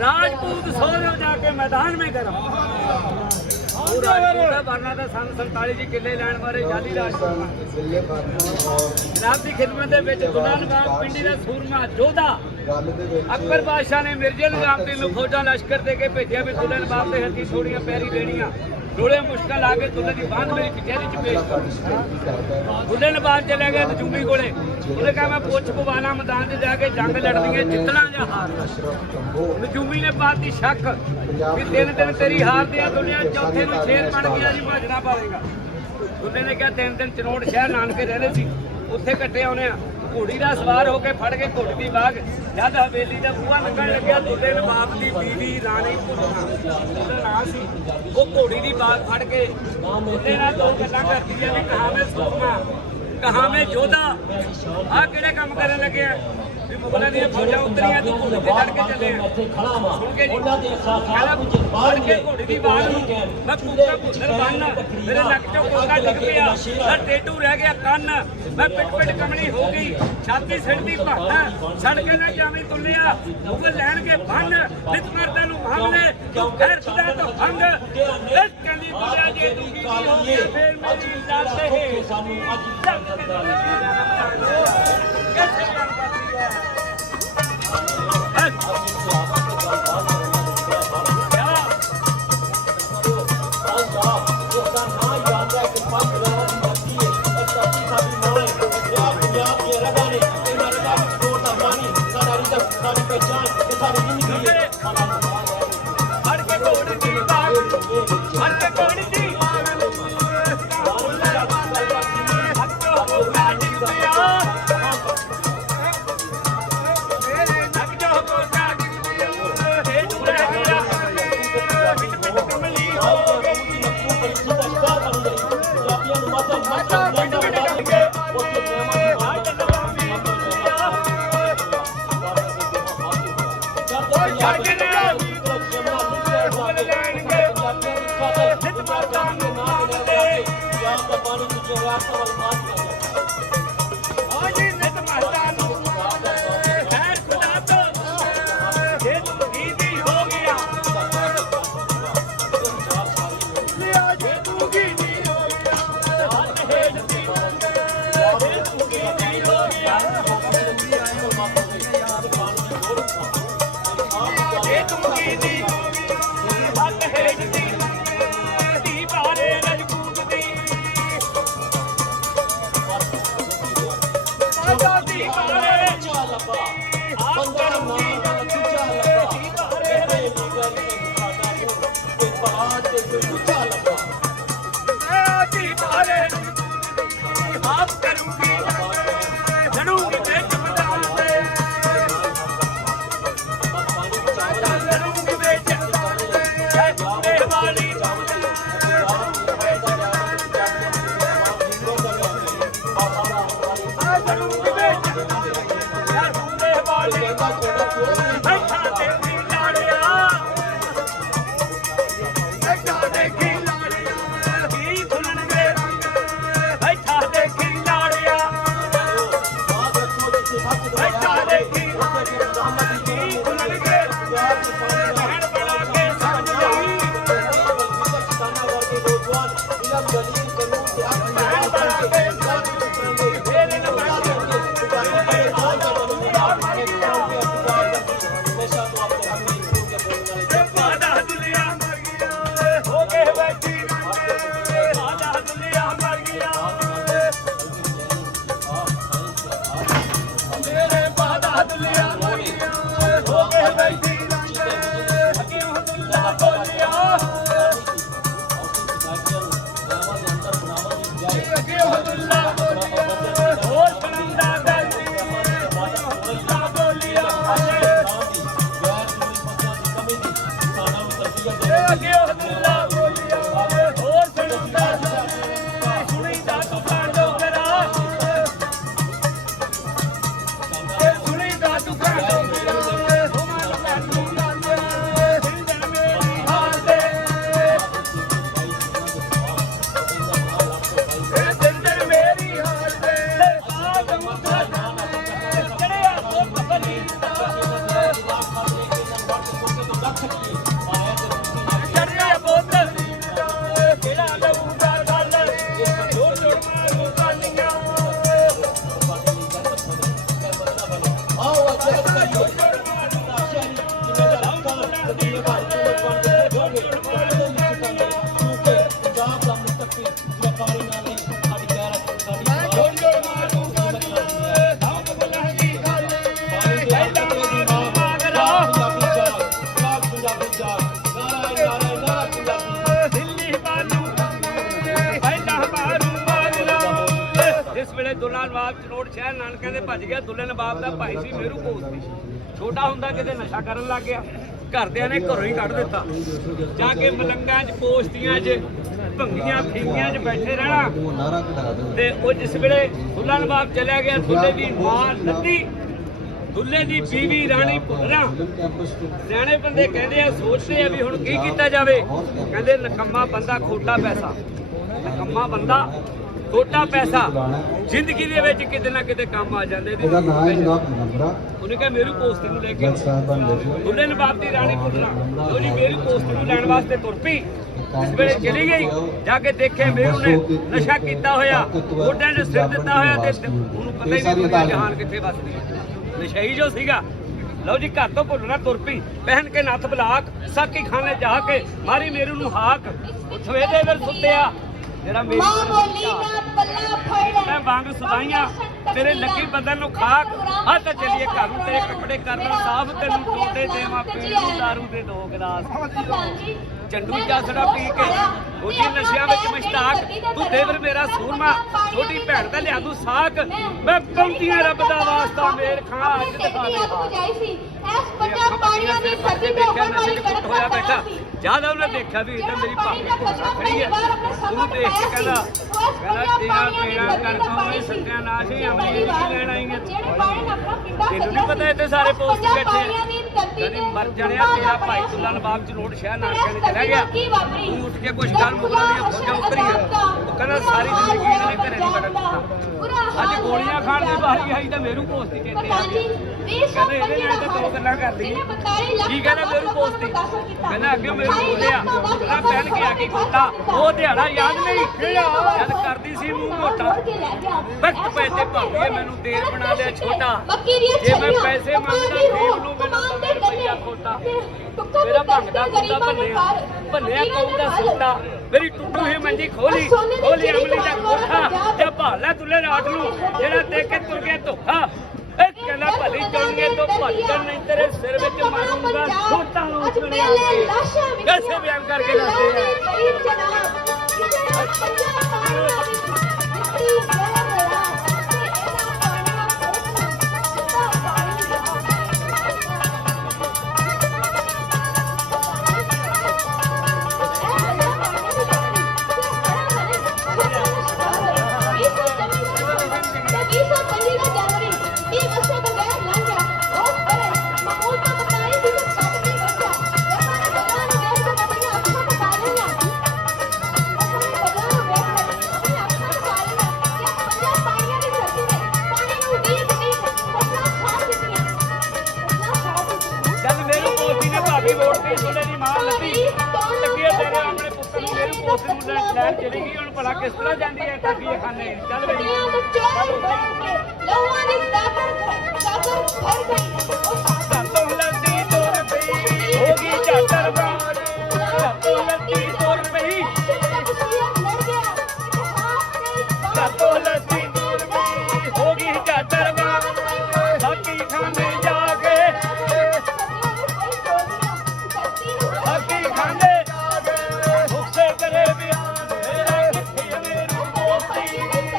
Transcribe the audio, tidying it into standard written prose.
राजपूत सो जाके मैदान में गरम वरना तो सन 47 जी किले लैन बारे जाली राजपूत जनाब की खिदमत दुल्ला नवाब पिंडी का सूरमा जोधा अकबर बादशाह ने मिर्जे निजामुद्दीन नूं फौजा लश्कर दे के भेजा भी दुल्ला नवाब के हथी थोड़ियां पैरी देनियां थोड़े मुश्किल आ के दुल्ले की बांध मेरी कचहरी च पेश कर दुल्ले नवाब चले गए नजूमी कोले उन्हें कहा मैं पुछ पवाना मैदान च जाके जंग लड़नी है जितना या हारना नजूमी ने पाती शक कि दिन दिन तेरी हार दिया दुनिया चौथे में शेर बन गया जी भाजना पावेगा दुल्ले ने कहा दिन दिन चनोड़ शहर नानके रहने सी उत्थे कट्टे आने घोड़ी का सवार होकर फड़ के घुट की बाग जब हवेली का बूहा लगन लग्या दुल्ले नवाब की बीवी राणी भुल्लना नाम सी वो घोड़ी की बाग फड़ के दुल्ले नाल दो गल्लां करदी है भी कहां में सूरमा कहां में जोधा आ किहड़े काम करन लगे मुगलों दी फौजां उतरियां तो घोड़ी ते चढ़ के चले सुन के जी फड़ के घोड़ी की बाग मैं पूरा भुल्लर बनना मेरे नक चों कोका डिग पिया मैं टेटू रह गया कन्न मैं पिट पिट कमली हो गई छाती सिड़दी भाटा छड़ के ना जावी तुलिया मुगल लैन के बन नित मरदा नु हमले तू खैर खुदा तो भंग इस कली बुला जे तू की हो गई फिर मेरी जाते है सानू आज कैसे काम करती है ਨਵਾਬ ਚਨੋੜ ਸ਼ਹਿਰ ਨਾਨਕਿਆਂ ਦੇ ਭੱਜ ਗਿਆ। ਦੁੱਲੇ ਨਵਾਬ ਦਾ ਭਾਈ ਸੀ ਮੇਰੂ ਕੋਸ ਸੀ। ਛੋਟਾ ਹੁੰਦਾ ਕਿਤੇ ਨਸ਼ਾ ਕਰਨ ਲੱਗ ਗਿਆ, ਘਰਦਿਆਂ ਨੇ ਘਰੋਂ ਹੀ ਕੱਢ ਦਿੱਤਾ। ਜਾ ਕੇ ਮਲੰਗਾਂ 'ਚ ਪੋਸਤੀਆਂ 'ਚ ਭੰਗੀਆਂ ਫੀਂਗੀਆਂ 'ਚ ਬੈਠੇ ਰਹਿਣਾ। ਤੇ ਉਹ ਜਿਸ ਵੇਲੇ ਦੁੱਲਾ ਨਵਾਬ ਚਲਿਆ ਗਿਆ, ਦੁੱਲੇ ਦੀ ਮਾਂ ਲੱਦੀ, ਦੁੱਲੇ ਦੀ ਬੀਵੀ ਰਾਣੀ ਭੁੱਲਣਾ। ਸਿਆਣੇ ਬੰਦੇ ਕਹਿੰਦੇ ਆ, ਸੋਚਦੇ ਆ ਵੀ ਹੁਣ ਕੀ ਕੀਤਾ ਜਾਵੇ। ਕਹਿੰਦੇ ਨਕੰਮਾ ਬੰਦਾ ਖੋਟਾ ਪੈਸਾ, ਨਕੰਮਾ ਬੰਦਾ ਖੋਟਾ ਪੈਸਾ ਜ਼ਿੰਦਗੀ ਦੇ ਵਿੱਚ ਕਿਤੇ ਨਾ ਕਿਤੇ ਕੰਮ ਆ ਜਾਂਦੇ। ਉਹਨੇ ਕਿਹਾ ਮੇਰੂ ਪੋਸਤੀ ਨੂੰ ਲੈ ਕੇ ਦੁੱਲੇ ਨਵਾਬ ਦੀ ਰਾਣੀ ਭੁੱਲਣਾ ਉਹਦੀ ਮੇਰੂ ਪੋਸਤੀ ਨੂੰ ਲੈਣ ਵਾਸਤੇ ਤੁਰ ਪਈ। ਇਸ ਵੇਲੇ ਚਲੀ ਗਈ, ਜਾ ਕੇ ਦੇਖਿਆ ਮੇਰੂ ਨੇ ਨਸ਼ਾ ਕੀਤਾ ਹੋਇਆ, ਗੋਡਿਆਂ 'ਚ ਸਿਰ ਦਿੱਤਾ ਹੋਇਆ ਤੇ ਉਹਨੂੰ ਪਤਾ ਹੀ ਨਹੀਂ ਦੁਨੀਆ ਜਹਾਨ ਕਿੱਥੇ ਵੱਸਦੀ ਹੈ। ਨਸ਼ਈ ਜੋ ਸੀਗਾ। ਲਓ ਜੀ, ਘਰ ਤੋਂ ਭੁੱਲਣਾ ਤੁਰ ਪਈ। ਪਹਿਨ ਕੇ ਨੱਥ ਬਲਾਕ ਸਾਕੀ ਖਾਨੇ ਜਾ ਕੇ ਮਾਰੀ ਮੇਰੂ ਨੂੰ ਹਾਕ। ਸਵੇਦੇ ਦਰ ਸੁੱਤਿਆ ਜਿਹੜਾ ਮੇਰੀ ਮੈਂ ਵਾਂਗ ਸੁਣਾਈਆਂ ਤੇਰੇ ਲੱਗੀ ਬਦਨ ਨੂੰ ਖਾਕ। ਆ ਤਾਂ ਚਲੀਏ ਘਰ ਨੂੰ, ਤੇਰੇ ਕੱਪੜੇ ਕਰਨਾ ਸਾਫ, ਤੈਨੂੰ ਟੋਟੇ ਦੇਵਾਂ ਪੀਣ ਨੂੰ ਦਾਰੂ ਦੇ 2 ਗਲਾਸ। ਚੰਡੂ ਜਾਸੜਾ ਪੀ ਕੇ ਉਹਦੀ ਨਸ਼ਿਆਂ ਵਿੱਚ ਮਸ਼ਤਾਕ, ਤੂੰ ਦੇਵਰ ਮੇਰਾ ਸੂਰਮਾ, ਛੋਟੀ ਭੈਣ ਦਾ ਲਿਆ ਦੂੰ ਸਾਕ। ਮੈਂ ਪੌਂਦੀਆਂ ਰੱਬ ਦਾ ਵਾਸਤਾ ਮੇਰ ਖਾਂ ਅੱਜ ਦਿਖਾ ਦੇ। ਹੋਇਆ ਬੈਠਾ ਜਦ ਉਹਨੇ ਦੇਖਿਆ ਵੀ ਇਦਾਂ ਮੇਰੀ ਭਾਬੀ ਖੜੀ ਹੈ, ਉਹਨੂੰ ਦੇਖ ਕੇ ਕਹਿੰਦਾ ਤੇਰਾ ਪੇੜਾ ਕਰ ਕੌਣੇ ਸੱਤਿਆਨਾਸ਼ ਹੀ ਅਮਲੀ ਦੀ ਲੈਣ ਆਈ ਹੈ। ਤੈਨੂੰ ਨਹੀਂ ਪਤਾ ਇੱਥੇ ਸਾਰੇ ਪੋਸਟ ਬੈਠੇ ਕਹਿੰਦੀ ਮਰ ਜਾਣਿਆ, ਤੇਰਾ ਭਾਈ ਦੁੱਲਾ ਨਵਾਬ ਚਨੋੜ ਸ਼ਹਿਰ ਨਾਨਕਿਆਂ ਨੇ ਚਲਾ ਗਿਆ, ਤੂੰ ਉੱਠ ਕੇ ਕੁਛ ਕਰ ਮੁਗਲਾਂ ਦੀਆਂ ਫੌਜਾਂ ਉਤਰੀਆਂ। ਉਹ ਕਹਿੰਦਾ ਸਾਰੀ ਜ਼ਿੰਦਗੀ ਇਹਨਾਂ ਨੇ ਘਰੇ ਨਹੀਂ ਵੜਨ ਦਿੱਤਾ। ਅੱਜ ਗੋਲੀਆਂ ਖਾਣ ਦੀ ਵਾਰੀ ਆਈ ਤਾਂ ਮੇਰੂ ਪੋਸਤੀ ਕਹਿੰਦੇ ਆ ਗਏ। ਕਹਿੰਦੇ ਇਹਦੇ ਨਾਲ ਤਾਂ 2 ਗੱਲਾਂ ਕਰ ਲਈ। ਕੀ ਕਹਿੰਦਾ ਮੇਰੂ ਪੋਸਤੀ? ਕਹਿੰਦਾ ਅੱਗੇ ਮੇਰੂ ਬੋਲਿਆ, ਕਹਿੰਦਾ ਪਹਿਨ ਕੇ ਆ ਕੇ ਗੋਤਾ ਉਹ ਦਿਹਾੜਾ ਯਾਦ ਨਹੀਂ ਜਦ ਕਰਦੀ ਸੀ ਮੂੰਹ ਮੋਟਾ। ਵਕਤ ਪੈ ਤੇ ਭਾਵੇਂ ਮੈਨੂੰ ਦੇਰ ਬਣਾ ਲਿਆ ਛੋਟਾ, ਜੇ ਮੈਂ ਪੈਸੇ ਮੰਗਦਾ ਦੇਵ ਨੂੰ ਮੈਨੂੰ ਤਾਂ ਰੁਪਈਆ ਖੋਟਾ। ਮੇਰਾ ਭੰਗਦਾ ਕੁੱਤਾ ਭੰਨਿਆ ਕੌਂ ਦਾ ਸੋਟਾ, ਮੇਰੀ ਟੁੱਟੂ ਹੀ ਮੰਜੀ ਖੋਲੀ ਖੋਲੀ ਅਮਲੀ ਦਾ ਕੋਠਾ। ਜਾਂ ਭਾਲਾ ਦੁੱਲੇ ਰਾਤ ਨੂੰ ਜਿਹੜਾ ਦੇਖ ਕੇ ਤੁਰ ਗਿਆ ਧੋਖਾ। ਇਹ ਕਹਿੰਦਾ ਭਲੀ ਚੁਣੀਏ ਤੋਂ ਭੱਜਣ ਨਹੀਂ, ਤੇਰੇ ਸਿਰ ਵਿੱਚ ਮਾਰੂੰਗਾ ਛੋਟਾ ਨੂੰ ਚੁਣਿਆ कैसे बयान करके लाते हैं। चली गई हूं भला किस तरह जाती है ठगी खाने। चल बेटी